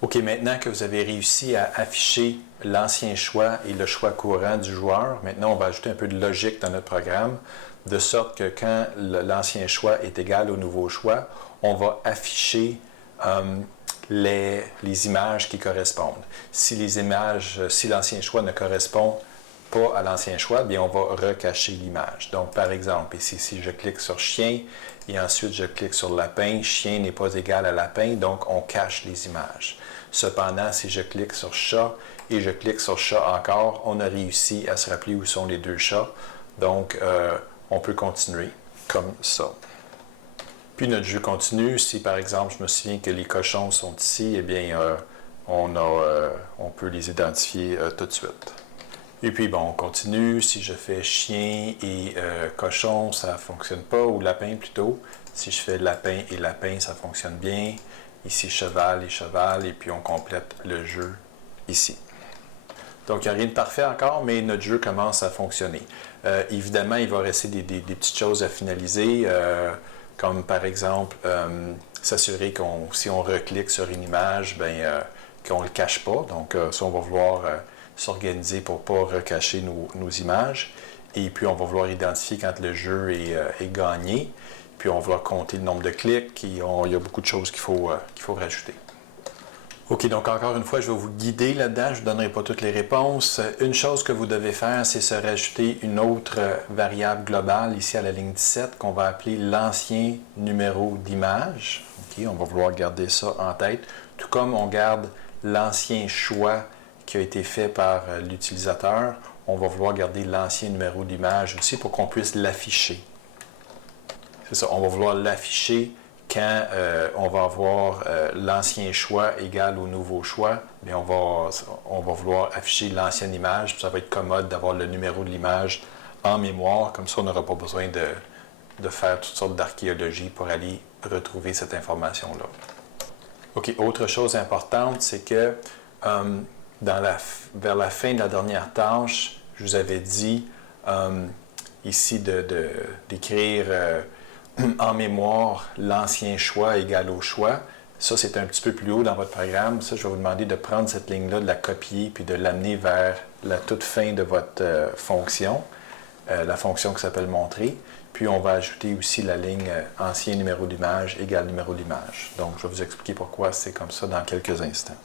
OK, maintenant que vous avez réussi à afficher l'ancien choix et le choix courant du joueur, maintenant on va ajouter un peu de logique dans notre programme, de sorte que quand l'ancien choix est égal au nouveau choix, on va afficher les images qui correspondent. Si l'ancien choix ne correspond pas à l'ancien choix, bien on va recacher l'image. Donc, par exemple, ici, si je clique sur chien et ensuite je clique sur lapin, chien n'est pas égal à lapin, donc on cache les images. Cependant, si je clique sur chat et je clique sur chat encore, on a réussi à se rappeler où sont les deux chats. Donc, on peut continuer comme ça. Puis notre jeu continue. Si par exemple, je me souviens que les cochons sont ici, eh bien, on peut les identifier tout de suite. Et puis, bon, on continue. Si je fais chien et cochon, ça ne fonctionne pas, ou lapin plutôt. Si je fais lapin et lapin, ça fonctionne bien. Ici, cheval et cheval, et puis on complète le jeu ici. Donc, il n'y a rien de parfait encore, mais notre jeu commence à fonctionner. Évidemment, il va rester des petites choses à finaliser, comme par exemple, s'assurer si on reclique sur une image, qu'on ne le cache pas. Donc, ça, on va vouloir s'organiser pour ne pas recacher nos images. Et puis, on va vouloir identifier quand le jeu est gagné. Puis, on va vouloir compter le nombre de clics. Il y a beaucoup de choses qu'il faut rajouter. OK, donc encore une fois, je vais vous guider là-dedans. Je ne vous donnerai pas toutes les réponses. Une chose que vous devez faire, c'est se rajouter une autre variable globale ici à la ligne 17 qu'on va appeler l'ancien numéro d'image. OK, on va vouloir garder ça en tête. Tout comme on garde l'ancien choix qui a été fait par l'utilisateur, on va vouloir garder l'ancien numéro d'image aussi pour qu'on puisse l'afficher. C'est ça, on va vouloir l'afficher quand on va avoir l'ancien choix égal au nouveau choix, bien on va vouloir afficher l'ancienne image, puis ça va être commode d'avoir le numéro de l'image en mémoire, comme ça on n'aura pas besoin de faire toutes sortes d'archéologie pour aller retrouver cette information-là. OK, autre chose importante, c'est que vers la fin de la dernière tâche, je vous avais dit ici d'écrire en mémoire l'ancien choix égal au choix. Ça, c'est un petit peu plus haut dans votre programme. Ça, je vais vous demander de prendre cette ligne-là, de la copier, puis de l'amener vers la toute fin de votre fonction, la fonction qui s'appelle montrer. Puis, on va ajouter aussi la ligne ancien numéro d'image égale numéro d'image. Donc, je vais vous expliquer pourquoi c'est comme ça dans quelques instants.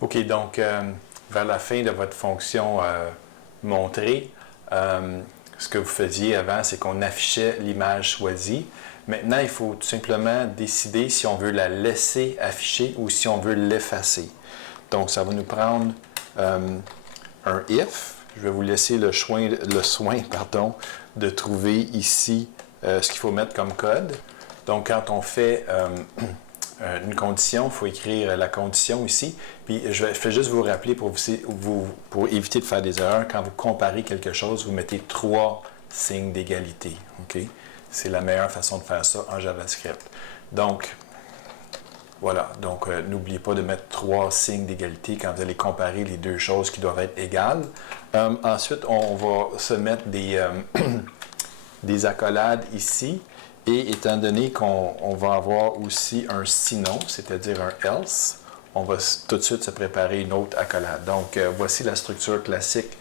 OK, donc, vers la fin de votre fonction montrer, ce que vous faisiez avant, c'est qu'on affichait l'image choisie. Maintenant, il faut tout simplement décider si on veut la laisser afficher ou si on veut l'effacer. Donc, ça va nous prendre un if. Je vais vous laisser le soin de trouver ici ce qu'il faut mettre comme code. Donc, quand on fait une condition, il faut écrire la condition ici. Puis, je vais juste vous rappeler pour éviter de faire des erreurs, quand vous comparez quelque chose, vous mettez 3 signes d'égalité. Okay? C'est la meilleure façon de faire ça en JavaScript. Donc, voilà. Donc, n'oubliez pas de mettre 3 signes d'égalité quand vous allez comparer les deux choses qui doivent être égales. Ensuite, on va se mettre des accolades ici. Et étant donné qu'on va avoir aussi un sinon, c'est-à-dire un else, on va tout de suite se préparer une autre accolade. Donc, voici la structure classique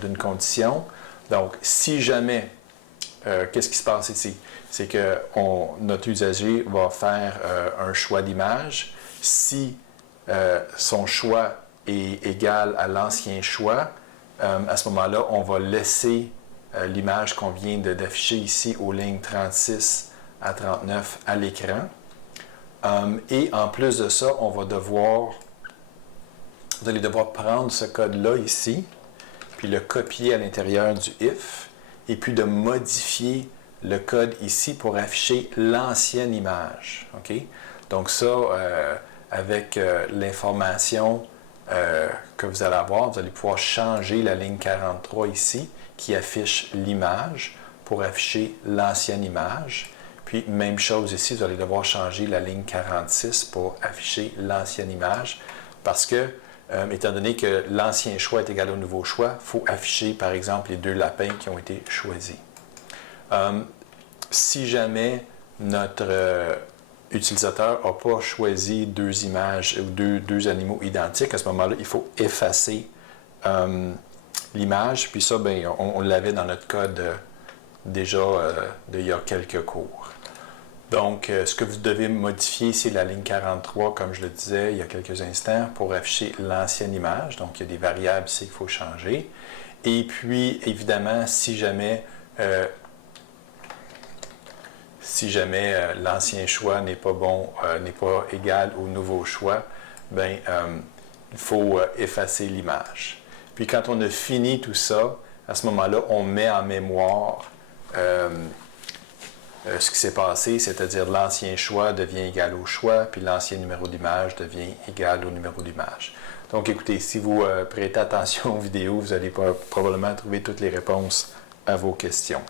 d'une condition. Donc, si jamais, qu'est-ce qui se passe ici? C'est que notre usager va faire un choix d'image. Si son choix est égal à l'ancien choix, à ce moment-là, on va laisser l'image qu'on vient d'afficher ici aux lignes 36 à 39 à l'écran. Et en plus de ça, vous allez devoir prendre ce code-là ici, puis le copier à l'intérieur du if, et puis de modifier le code ici pour afficher l'ancienne image. Okay? Donc ça, avec l'information que vous allez avoir, vous allez pouvoir changer la ligne 43 ici, qui affiche l'image pour afficher l'ancienne image. Puis, même chose ici, vous allez devoir changer la ligne 46 pour afficher l'ancienne image parce que, étant donné que l'ancien choix est égal au nouveau choix, il faut afficher, par exemple, les deux lapins qui ont été choisis. Si jamais notre l'utilisateur n'a pas choisi deux images ou deux animaux identiques, à ce moment-là, il faut effacer l'image. Puis ça, bien, on l'avait dans notre code déjà d'il y a quelques cours. Donc, ce que vous devez modifier, c'est la ligne 43, comme je le disais il y a quelques instants, pour afficher l'ancienne image. Donc, il y a des variables ici qu'il faut changer. Et puis, évidemment, si jamais l'ancien choix n'est pas bon, n'est pas égal au nouveau choix, bien, il faut effacer l'image. Puis quand on a fini tout ça, à ce moment-là, on met en mémoire ce qui s'est passé, c'est-à-dire l'ancien choix devient égal au choix, puis l'ancien numéro d'image devient égal au numéro d'image. Donc écoutez, si vous prêtez attention aux vidéos, vous allez probablement trouver toutes les réponses à vos questions.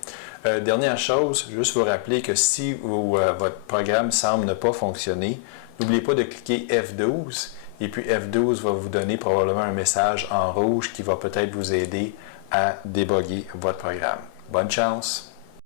Dernière chose, juste vous rappeler que si votre programme semble ne pas fonctionner, n'oubliez pas de cliquer F12 et puis F12 va vous donner probablement un message en rouge qui va peut-être vous aider à déboguer votre programme. Bonne chance!